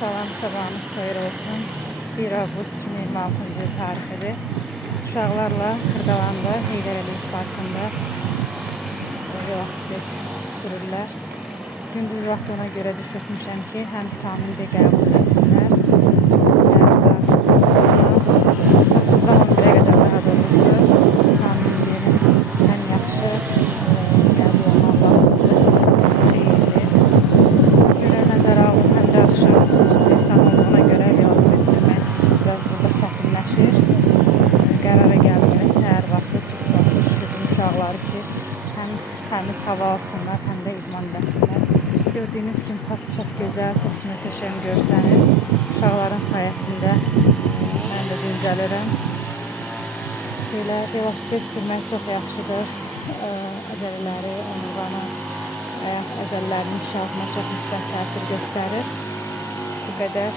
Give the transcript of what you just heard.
Salam, sabahınız xeyir olsun. 1 avqust 2026-cı il tarixidir. Uşaqlarla Xırdalanda Heydər Əliyev Parkında velosiped sürürlər. Gündüz vaxtı ona görə düşürtmüşəm ki, həm vitamin D qəbul etsinlər. Səhər saat 9-dan 11-ə qədər daha doğrusu vitamin D-nin ən yaxşı qəbul olunan vaxtıdır. Xeyirli. Görə nəzərə alın, həm də axşam çox insan olduğuna görə velosiped sürmək biraz burada çətinləşir. Qərara gəldim, səhər vaxtı çox düşürdüm uşaqları ki, həm təmiz hava alsınlar, həm də idman eləsinlər. Gördüyünüz kimi park çox gözəl, çox möhtəşəm görsənir. Uşaqların sayəsində mən də dincəlirəm. Belə velosiped sürmək çox yaxşıdır. Əzələləri, onurğanı, ayaq əzələlərinin inkişafına çox müsbət təsir göstərir. Bu qədər.